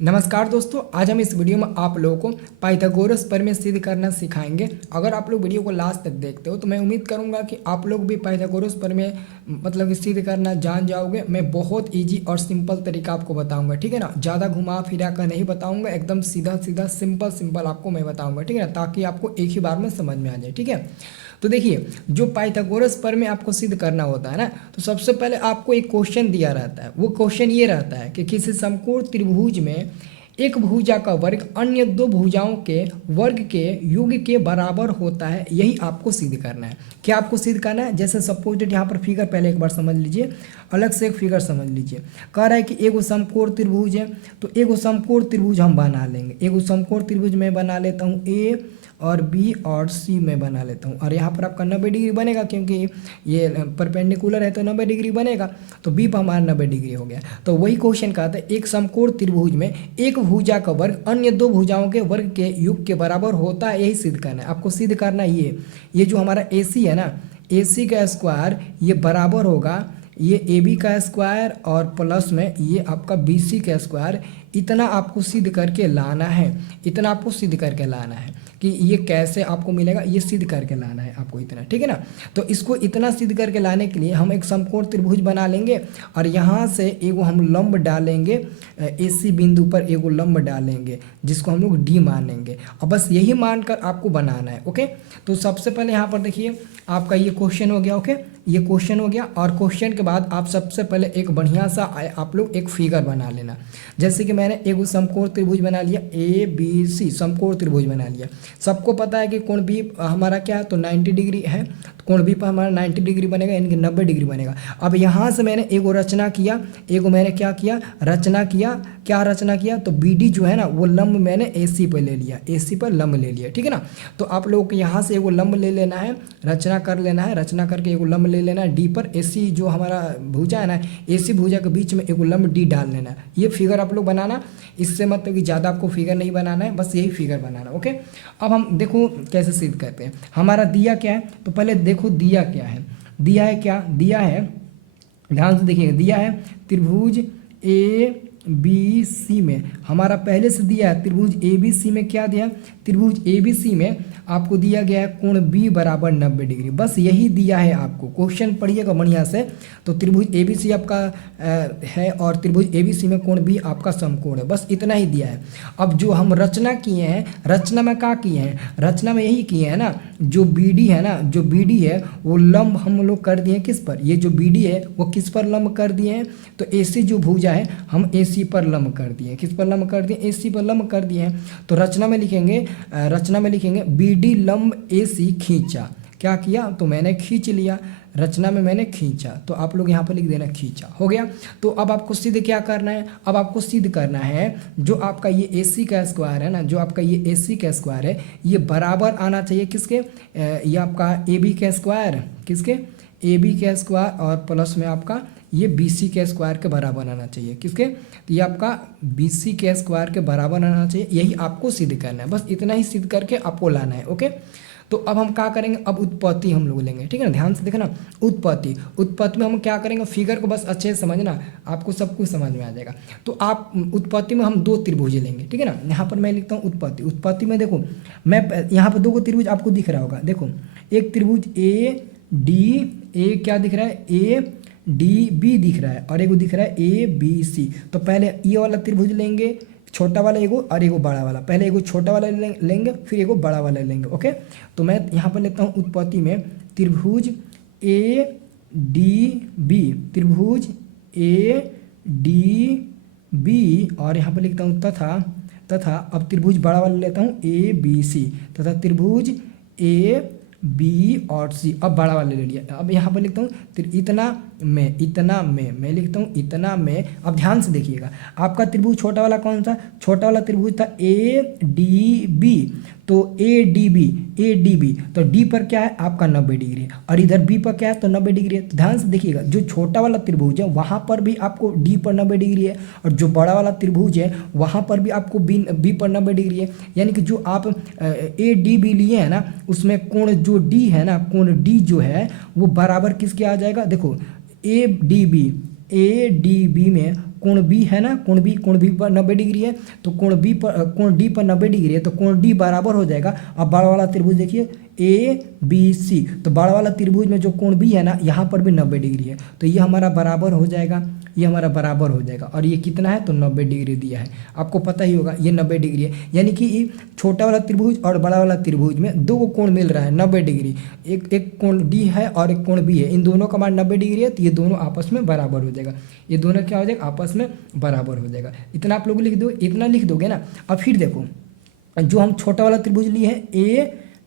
नमस्कार दोस्तों, आज हम इस वीडियो में आप लोगों को पाइथागोरस प्रमेय सिद्ध करना सिखाएंगे। अगर आप लोग वीडियो को लास्ट तक देखते हो तो मैं उम्मीद करूंगा कि आप लोग भी पाइथागोरस प्रमेय कि सिद्ध करना जान जाओगे। मैं बहुत इजी और सिंपल तरीका आपको बताऊंगा, ठीक है ना। ज़्यादा घुमा फिरा कर नहीं बताऊंगा, एकदम सीधा सीधा सिंपल सिंपल आपको मैं बताऊंगा, ठीक है ना, ताकि आपको एक ही बार में समझ में आ जाए, ठीक है। तो देखिए, जो पाइथागोरस प्रमेय आपको सिद्ध करना होता है ना, तो सबसे पहले आपको एक क्वेश्चन दिया रहता है। वो क्वेश्चन ये रहता है कि किसी समकोण त्रिभुज में एक भुजा का वर्ग अन्य दो भुजाओं के वर्ग के योग के बराबर होता है, यही आपको सिद्ध करना है। क्या आपको सिद्ध करना है? जैसे सपोज यहाँ पर फिगर पहले एक बार समझ लीजिए, अलग से एक फिगर समझ लीजिए। कह रहा है कि एगो समकोण त्रिभुज है, तो एगो समकोण त्रिभुज हम बना लेंगे। एगो समकोण त्रिभुज मैं बना लेता हूँ, ए और बी और सी में बना लेता हूँ। और यहाँ पर आपका 90 डिग्री बनेगा, क्योंकि ये परपेंडिकुलर है तो 90 डिग्री बनेगा। तो बी पर हमारा 90 डिग्री हो गया। तो वही क्वेश्चन कहता है, एक समकोण त्रिभुज में एक भुजा का वर्ग अन्य दो भुजाओं के वर्ग के योग के बराबर होता है, यही सिद्ध करना है आपको। सिद्ध करना ये जो हमारा ए सी है ना, ए सी का स्क्वायर ये बराबर होगा ये ए बी का स्क्वायर और प्लस में ये आपका बी सी का स्क्वायर। इतना आपको सिद्ध करके लाना है, इतना आपको सिद्ध करके लाना है कि ये कैसे आपको मिलेगा, ये सिद्ध करके लाना है आपको इतना, ठीक है ना। तो इसको इतना सिद्ध करके लाने के लिए हम एक समकोण त्रिभुज बना लेंगे और यहाँ से एगो हम लंब डालेंगे, ए सी बिंदु पर एगो लंब डालेंगे जिसको हम लोग डी मानेंगे। और बस यही मानकर आपको बनाना है, ओके। तो सबसे पहले यहाँ पर देखिए, आपका ये क्वेश्चन हो गया, ओके, ये क्वेश्चन हो गया। और क्वेश्चन के बाद आप सबसे पहले एक बढ़िया सा आप लोग एक फिगर बना लेना। जैसे कि मैंने एगो समकोण त्रिभुज बना लिया, ए बी सी समकोण त्रिभुज बना लिया। सबको पता है कि कोण बी हमारा क्या है, तो 90 डिग्री है। तो कोण बी पर हमारा 90 डिग्री बनेगा, यानी कि 90 डिग्री बनेगा। अब यहाँ से मैंने एगो रचना किया, एगो मैंने क्या किया, रचना किया। क्या रचना किया, तो बी डी जो है ना वो लंब मैंने ए सी पर ले लिया, ए सी पर लंब ले लिया, ठीक है ना। तो आप लोगों को यहाँ से एगो लंब ले लेना है, रचना कर लेना है, रचना करके एगो लंब ले लेना है डी पर। ए सी जो हमारा भुजा है ना, ए सी भुजा के बीच में एगो लंब डी डाल लेना है। ये फिगर आप लोग बनाना, इससे मतलब कि ज़्यादा आपको फिगर नहीं बनाना है, बस यही फिगर बनाना, ओके। अब हम देखो कैसे सिद्ध करते हैं। हमारा दिया क्या है, तो पहले देखो दिया क्या है। दिया है क्या, दिया है, ध्यान से देखिएगा, दिया है त्रिभुज ए बी सी में हमारा पहले से दिया है। त्रिभुज ए बी सी में क्या दिया, त्रिभुज ए बी सी में आपको दिया गया है कोण बी बराबर 90 डिग्री। बस यही दिया है आपको, क्वेश्चन पढ़िएगा बढ़िया से। तो त्रिभुज ए बी सी आपका है और त्रिभुज ए बी सी में कोण बी आपका समकोण है, बस इतना ही दिया है। अब जो हम रचना किए हैं, रचना में क्या किए हैं, रचना में यही किए हैं ना, जो बी डी है ना, जो बी डी है वो लंब हम लोग कर दिए किस पर, ये जो बी डी है वो किस पर लंब कर दिए हैं, तो ए सी जो भुजा है हम ए सी पर लंब कर दिए। किस पर लंब कर दिए, ए सी पर लंब कर दिए हैं। तो रचना में लिखेंगे, रचना में लिखेंगे बी डी लंब ए सी खींचा। क्या किया, तो मैंने खींच लिया, रचना में मैंने खींचा। तो आप लोग यहाँ पर लिख देना खींचा, हो गया। तो अब आपको सिद्ध क्या करना है, अब आपको सिद्ध करना है जो आपका ये ए सी का स्क्वायर है ना, जो आपका ये ए सी का स्क्वायर है ये बराबर आना चाहिए किसके, ये आपका ए बी का स्क्वायर, किसके, ए बी का स्क्वायर और प्लस में आपका ये बी सी के स्क्वायर के बराबर आना चाहिए, किसके, तो ये आपका बी सी के स्क्वायर के बराबर आना चाहिए। यही आपको सिद्ध करना है, बस इतना ही सिद्ध करके आपको लाना है, ओके। तो अब हम क्या करेंगे, अब उत्पत्ति हम लोग लेंगे, ठीक है ना। ध्यान से देखना, उत्पत्ति, उत्पत्ति में हम क्या करेंगे, फिगर को बस अच्छे से समझना, आपको सब कुछ समझ में आ जाएगा। तो आप उत्पत्ति में हम दो त्रिभुज लेंगे, ठीक है ना। यहाँ पर मैं लिखता हूँ उत्पत्ति, उत्पत्ति में देखो मैं यहाँ पर दो त्रिभुज आपको दिख रहा होगा। देखो एक त्रिभुज ए डी, ए क्या दिख रहा है, ए डी बी दिख रहा है, और एगो दिख रहा है ए बी सी। तो पहले ये वाला त्रिभुज लेंगे, छोटा वाला एगो और एगो बड़ा वाला। पहले एगो छोटा वाला लेंगे, फिर एगो बड़ा वाला लेंगे, ओके। तो मैं यहाँ पर लेता हूँ उत्पत्ति में त्रिभुज ए डी बी, त्रिभुज ए डी बी, और यहाँ पर लिखता हूँ तथा अब त्रिभुज बड़ा वाला लेता हूँ ए बी सी, तथा त्रिभुज ए बी और सी। अब बड़ा वाला ले लिया। अब यहाँ पर लिखता हूँ इतना में मैं लिखता हूँ इतना में। अब ध्यान से देखिएगा, आपका त्रिभुज छोटा वाला कौन सा, छोटा वाला त्रिभुज था ए डी बी। तो ए डी बी, तो डी पर क्या है आपका 90 डिग्री, और इधर बी पर क्या है तो 90 डिग्री है। तो ध्यान से देखिएगा, जो छोटा वाला त्रिभुज है वहाँ पर भी आपको डी पर 90 डिग्री है, और जो बड़ा वाला त्रिभुज है वहाँ पर भी आपको बी पर 90 डिग्री है। यानी कि जो आप ए डी बी लिए हैं ना, उसमें कोण जो डी है ना, कोण डी जो है वो बराबर किसके आ जाएगा, देखो ए डी बी में कोण बी है ना, कोण बी पर 90 डिग्री है, तो कोण डी पर 90 डिग्री है, तो कोण डी बराबर हो जाएगा। अब बड़ा वाला त्रिभुज देखिए ABC, तो बड़ा वाला त्रिभुज में जो कोण बी है ना, यहाँ पर भी 90 डिग्री है, तो ये हमारा बराबर हो जाएगा, ये हमारा बराबर हो जाएगा। और ये कितना है, तो 90 डिग्री दिया है, आपको पता ही होगा ये 90 डिग्री है। यानी कि छोटा वाला त्रिभुज और बड़ा वाला त्रिभुज में दो कोण मिल रहा है 90 डिग्री, एक कोण डी है और एक कोण बी है, इन दोनों का मान 90 डिग्री है, तो ये दोनों आपस में बराबर हो जाएगा, ये दोनों क्या हो जाएगा, आपस में बराबर हो जाएगा। इतना आप लोग लिख दो, इतना लिख दोगे ना। अब फिर देखो, जो हम छोटा वाला त्रिभुज लिए हैं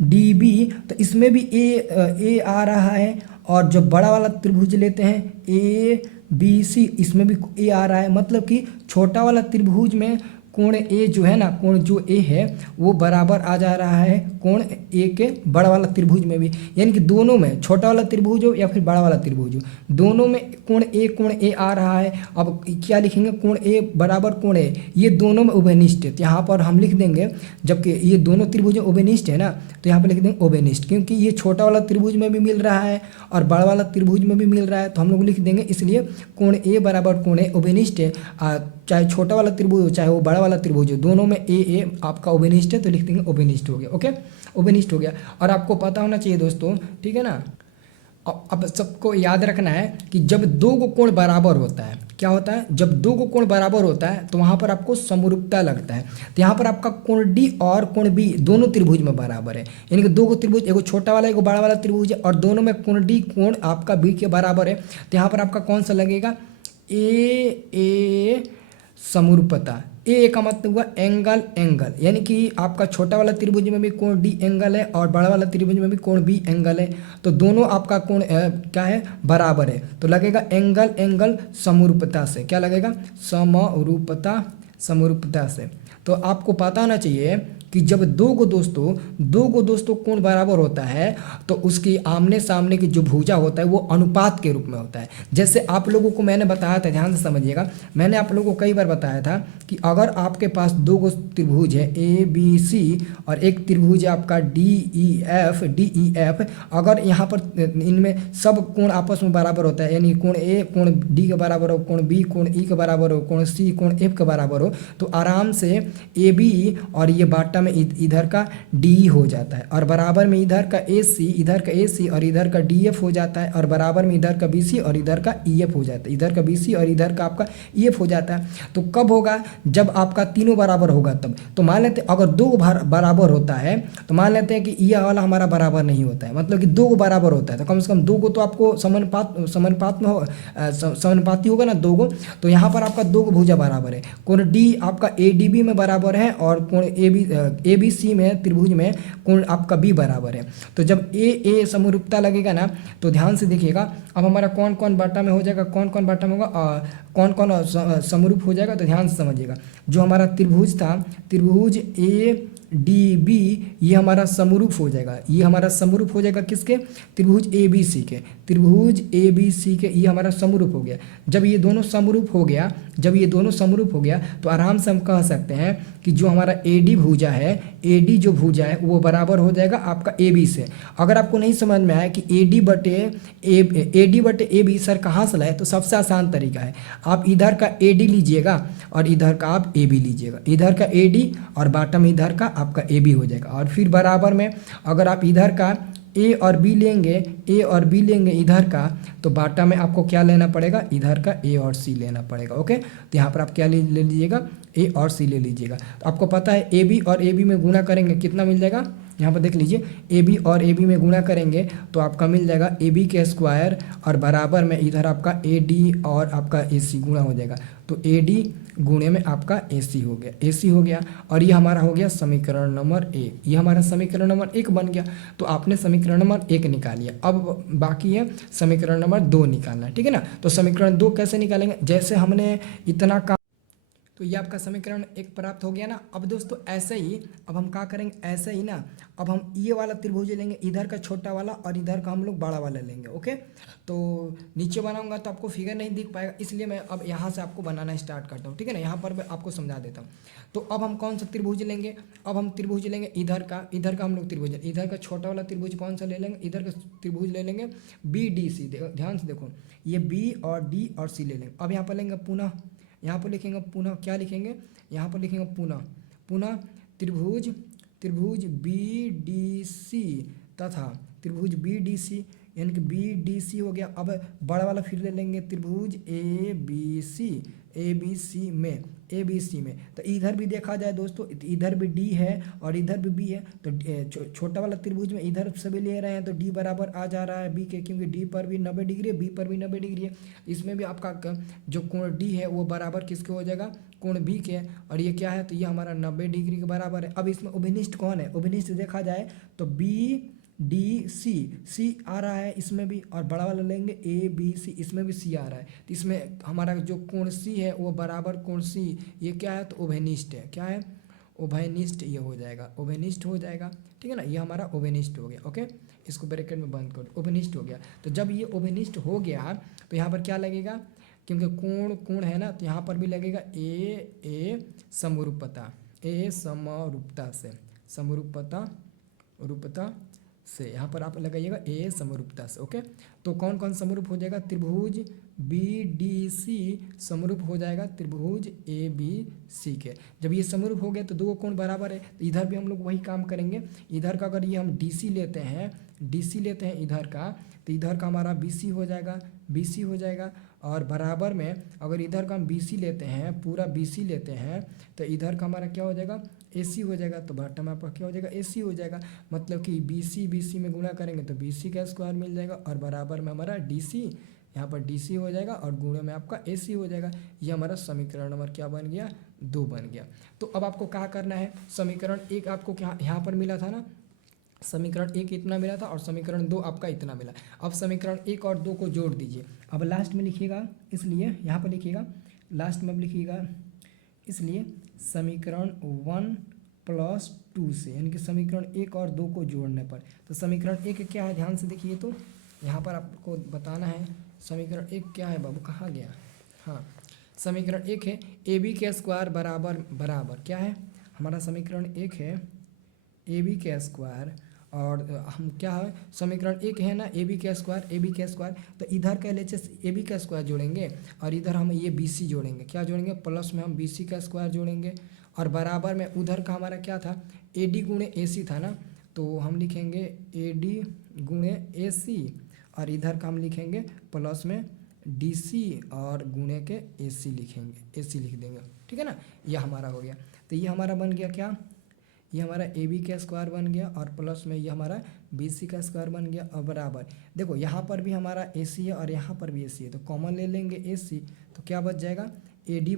ADB, तो इसमें भी ए आ रहा है, और जो बड़ा वाला त्रिभुज लेते हैं ABC, इसमें भी ए आ रहा है। मतलब कि छोटा वाला त्रिभुज में कोण ए जो है ना, कोण जो ए है वो बराबर आ जा रहा है कोण ए के बड़ा वाला त्रिभुज में भी। यानी कि दोनों में, छोटा वाला त्रिभुज हो या फिर बड़ा वाला त्रिभुज हो, दोनों में कोण ए आ रहा है। अब क्या लिखेंगे, कोण ए बराबर कोण ए, ये दोनों में उभयनिष्ठ है, तो यहाँ पर हम लिख देंगे, जबकि ये दोनों त्रिभुज उभयनिष्ठ है ना, तो यहाँ पर लिख देंगे उभयनिष्ठ, क्योंकि ये छोटा वाला त्रिभुज में भी मिल रहा है और बड़ा वाला त्रिभुज में भी मिल रहा है, तो हम लोग लिख देंगे, इसलिए कोण ए बराबर कोण ए उभयनिष्ठ है। चाहे छोटा वाला त्रिभुज हो चाहे वो बड़ा वाला त्रिभुज हो, दोनों में ए आपका उभयनिष्ठ है, तो लिख देंगे उभयनिष्ठ हो गया। ओके, उभयनिष्ठ हो गया। और आपको पता होना चाहिए दोस्तों, ठीक है ना, अब सबको याद रखना है कि जब दो को कोण बराबर होता है, क्या होता है, जब दो को कोण बराबर होता है तो वहाँ पर आपको समरूपता लगता है। तो यहाँ पर आपका कोण डी और कोण बी दोनों त्रिभुज में बराबर है, यानी कि दो को त्रिभुज, एगो छोटा वाला एगो बड़ा वाला त्रिभुज है, और दोनों में कोण डी कोण आपका बी के बराबर है। तो यहाँ पर आपका कौन सा लगेगा, ए समरूपता। ए का मतलब हुआ एंगल, यानी कि आपका छोटा वाला त्रिभुज में भी कोण डी एंगल है और बड़ा वाला त्रिभुज में भी कोण बी एंगल है, तो दोनों आपका कोण क्या है, बराबर है, तो लगेगा एंगल समरूपता से। क्या लगेगा, समरूपता से। तो आपको पता होना चाहिए कि जब दो को दोस्तों कोण बराबर होता है तो उसकी आमने सामने की जो भुजा होता है वो अनुपात के रूप में होता है। जैसे आप लोगों को मैंने बताया था, ध्यान से समझिएगा, मैंने आप लोगों को कई बार बताया था कि अगर आपके पास दो गो त्रिभुज है ABC और एक त्रिभुज है आपका DEF, अगर यहाँ पर इनमें सब कोण आपस में बराबर होता है, यानी कोण ए कोण डी के बराबर हो, कोण बी कोण ई के बराबर हो, कोण सी कोण एफ के बराबर हो, तो आराम से AB और ये बाटा में इधर का डी हो जाता है, और बराबर में इधर का AC और इधर का DF हो जाता है, और बराबर में इधर का BC और इधर का EF हो जाता है, इधर का BC और इधर का आपका EF हो जाता है। तो कब होगा, जब आपका तीनों बराबर होगा तब। तो मान लेते हैं अगर दो बराबर होता है, तो मान लेते हैं कि ये वाला हमारा बराबर नहीं होता है, मतलब कि दो को बराबर होता है, तो कम से कम दो को तो आपको समानुपाती होगा ना दो को। तो यहाँ पर आपका दो को भुजा बराबर है, कोण डी आपका ADB में बराबर है और कोण ABC में त्रिभुज में कोण आपका B बराबर है। तो जब ए समरूपता लगेगा ना, तो ध्यान से देखिएगा, अब हमारा कौन कौन बाटा में हो जाएगा, कौन बाटा में होगा, कौन समरूप हो जाएगा, तो ध्यान से समझिएगा। जो हमारा त्रिभुज था, त्रिभुज ADB, ये हमारा समरूप हो जाएगा, ये हमारा समरूप हो जाएगा किसके, त्रिभुज ABC के, ये हमारा समरूप हो गया। जब ये दोनों समरूप हो गया, तो आराम से हम कह सकते हैं कि जो हमारा AD जो भुजा है वो बराबर हो जाएगा आपका AB से। अगर आपको नहीं समझ में आया कि AD बटे AB सर कहाँ से लाए, तो सबसे आसान तरीका है, आप इधर का AD लीजिएगा और इधर का आप AB लीजिएगा, इधर का AD और बॉटम इधर का आपका AB हो जाएगा, और फिर बराबर में अगर आप इधर का A और B लेंगे इधर का, तो बाटा में आपको क्या लेना पड़ेगा, इधर का A और C लेना पड़ेगा। ओके, तो यहाँ पर आप क्या ले लीजिएगा, A और C ले लीजिएगा। तो आपको पता है AB और AB में गुणा करेंगे कितना मिल जाएगा, यहाँ पर देख लीजिए, AB और AB में गुणा करेंगे तो आपका मिल जाएगा AB के स्क्वायर, और बराबर में इधर आपका AD और आपका AC गुणा हो जाएगा, तो AD गुणे में आपका AC हो गया, और ये हमारा हो गया समीकरण नंबर 1, ये हमारा समीकरण नंबर 1 बन गया। तो आपने समीकरण नंबर 1 निकाल लिया, अब बाकी है समीकरण नंबर 2 निकालना, ठीक है ना। तो समीकरण 2 कैसे निकालेंगे, जैसे हमने इतना का, तो ये आपका समीकरण 1 प्राप्त हो गया ना। अब दोस्तों ऐसे ही अब हम क्या करेंगे, ऐसे ही ना, अब हम ये वाला त्रिभुज लेंगे, इधर का छोटा वाला और इधर का हम लोग बड़ा वाला लेंगे। ओके, तो नीचे बनाऊंगा तो आपको फिगर नहीं दिख पाएगा, इसलिए मैं अब यहाँ से आपको बनाना स्टार्ट करता हूँ, ठीक है ना। यहाँ पर मैं आपको समझा देता हूँ। तो अब हम कौन सा त्रिभुज लेंगे, अब हम त्रिभुज लेंगे इधर का हम लोग त्रिभुज, इधर का छोटा वाला त्रिभुज कौन सा ले लेंगे, इधर का त्रिभुज ले लेंगे BDC। ध्यान से देखो, ये B और D और C ले लेंगे। अब यहाँ पर लेंगे पुनः यहाँ पर लिखेंगे पुनः, क्या लिखेंगे यहाँ पर लिखेंगे पुनः, पुनः त्रिभुज बी डी सी तथा त्रिभुज बी डी सी, यानी कि बी डी सी हो गया। अब बड़ा वाला फिर ले लेंगे त्रिभुज ए बी सी में, तो इधर भी देखा जाए दोस्तों, इधर भी डी है और इधर भी बी है, तो छोटा वाला त्रिभुज में इधर से भी ले रहे हैं तो डी बराबर आ जा रहा है बी के, क्योंकि डी पर भी 90 डिग्री है, बी पर भी 90 डिग्री है। इसमें भी आपका जो कोण डी है वो बराबर किसके हो जाएगा, कोण बी के, और ये क्या है तो ये हमारा 90 डिग्री के बराबर है। अब इसमें उभयनिष्ठ कौन है, उभयनिष्ठ देखा जाए तो बी डी सी आ रहा है इसमें भी, और बड़ा वाला लेंगे ए बी सी, इसमें भी सी आ रहा है, तो इसमें हमारा जो कोण सी है वो बराबर कोण सी, ये क्या है तो उभयनिष्ठ है, क्या है उभयनिष्ठ, ये हो जाएगा उभयनिष्ठ हो जाएगा, ठीक है ना, ये हमारा उभयनिष्ठ हो गया। ओके, इसको ब्रैकेट में बंद कर, उभयनिष्ठ हो गया। तो जब ये उभयनिष्ठ हो गया तो यहाँ पर क्या लगेगा, क्योंकि कोण है ना, तो यहाँ पर भी लगेगा ए समरूपता, ए समरूपता से यहाँ पर आप लगाइएगा ए समरूपता से। ओके, तो कौन कौन समरूप हो जाएगा, त्रिभुज बी डी सी समरूप हो जाएगा त्रिभुज ए बी सी के। जब ये समरूप हो गया तो दो कोण बराबर है, तो इधर भी हम लोग वही काम करेंगे। इधर का अगर ये हम डी सी लेते हैं इधर का, तो इधर का हमारा बी सी हो जाएगा, और बराबर में अगर इधर का हम बी सी लेते हैं, पूरा बी सी लेते हैं, तो इधर का हमारा क्या हो जाएगा ए सी हो जाएगा, तो बॉटम आपका क्या हो जाएगा ए सी हो जाएगा। मतलब कि बी सी में गुणा करेंगे तो बी सी का स्क्वायर मिल जाएगा, और बराबर में हमारा डी सी, यहाँ पर डी सी हो जाएगा और गुणे में आपका ए सी हो जाएगा। ये हमारा समीकरण नंबर क्या बन गया, 2 बन गया। तो अब आपको क्या करना है, समीकरण 1 आपको क्या यहाँ पर मिला था ना, समीकरण 1 इतना मिला था और समीकरण 2 आपका इतना मिला। अब समीकरण 1 और 2 को जोड़ दीजिए। अब लास्ट में लिखिएगा, इसलिए यहाँ पर लिखिएगा, लास्ट में अब लिखिएगा, इसलिए समीकरण 1 + 2 से, यानी कि समीकरण 1 और 2 को जोड़ने पर, तो समीकरण 1 क्या है ध्यान से देखिए, तो यहाँ पर आपको बताना है समीकरण 1 क्या है बाबू, कहाँ गया, हाँ समीकरण 1 है ए बी के स्क्वायर बराबर क्या है, हमारा समीकरण 1 है ए बी के स्क्वायर, और हम क्या है समीकरण 1 है ना ए बी के स्क्वायर, तो इधर का LHS ए बी का स्क्वायर जोड़ेंगे और इधर हम ये बी सी जोड़ेंगे, क्या जोड़ेंगे प्लस में हम बी सी का स्क्वायर जोड़ेंगे, और बराबर में उधर का हमारा क्या था ए डी गुणे ए सी था ना, तो हम लिखेंगे ए डी गुणे ए सी, और इधर का हम लिखेंगे प्लस में डी सी और गुणे के ए सी लिखेंगे, ए सी लिख देंगे, ठीक है ना। यह हमारा हो गया, तो ये हमारा बन गया क्या, ये हमारा ए बी का स्क्वायर बन गया, और प्लस में ये हमारा बी सी का स्क्वायर बन गया, और बराबर देखो यहाँ पर भी हमारा ए सी है और यहाँ पर भी ए सी है, तो कॉमन ले लेंगे ए सी, तो क्या बच जाएगा ए डी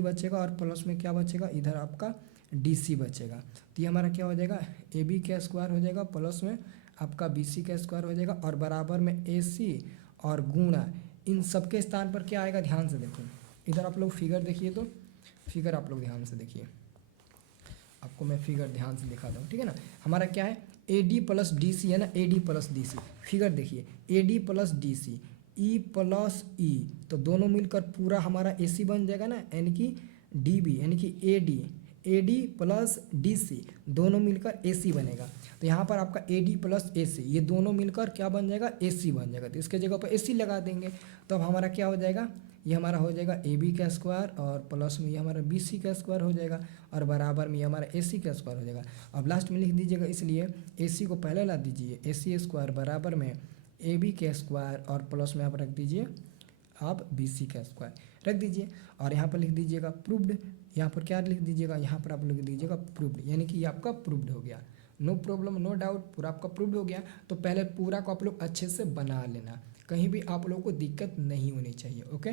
बचेगा, और प्लस में क्या बचेगा इधर आपका डी सी बचेगा। तो ये हमारा क्या हो जाएगा ए बी का स्क्वायर हो जाएगा, प्लस में आपका बी सी का स्क्वायर हो जाएगा, और बराबर में ए सी और गुणा, इन सब के स्थान पर क्या आएगा ध्यान से देखो, इधर आप लोग फिगर देखिए, तो फिगर आप लोग ध्यान से देखिए, आपको मैं फिगर ध्यान से दिखा दूँ, ठीक है ना। हमारा क्या है A D plus D C है ना, A D plus D C, figure देखिए A D plus D C E plus E, तो दोनों मिलकर पूरा हमारा ए सी बन जाएगा ना, यानी कि डी बी, यानी कि A D plus D C दोनों मिलकर ए सी बनेगा। तो यहाँ पर आपका ए डी प्लस ए सी, ये दोनों मिलकर क्या बन जाएगा ए सी बन जाएगा, तो इसके जगह पर ए सी लगा देंगे। तो अब हमारा क्या हो जाएगा, ये हमारा हो जाएगा ए बी का स्क्वायर, और प्लस में ये हमारा बी सी का स्क्वायर हो जाएगा, और बराबर में ये हमारा ए सी का स्क्वायर हो जाएगा। अब लास्ट में लिख दीजिएगा, इसलिए ए सी को पहले ला दीजिए, ए सी स्क्वायर बराबर में ए बी के स्क्वायर, और प्लस में आप रख दीजिए आप बी सी का स्क्वायर रख दीजिए, और यहाँ पर लिख दीजिएगा प्रूव्ड, यहाँ पर क्या लिख दीजिएगा, यहाँ पर आप लिख दीजिएगा प्रूव्ड, यानी कि ये आपका प्रूव्ड हो गया, नो प्रॉब्लम नो डाउट, पूरा आपका प्रूव्ड हो गया। तो पहले पूरा को आप लोग अच्छे से बना लेना, कहीं भी आप लोगों को दिक्कत नहीं होनी चाहिए। ओके।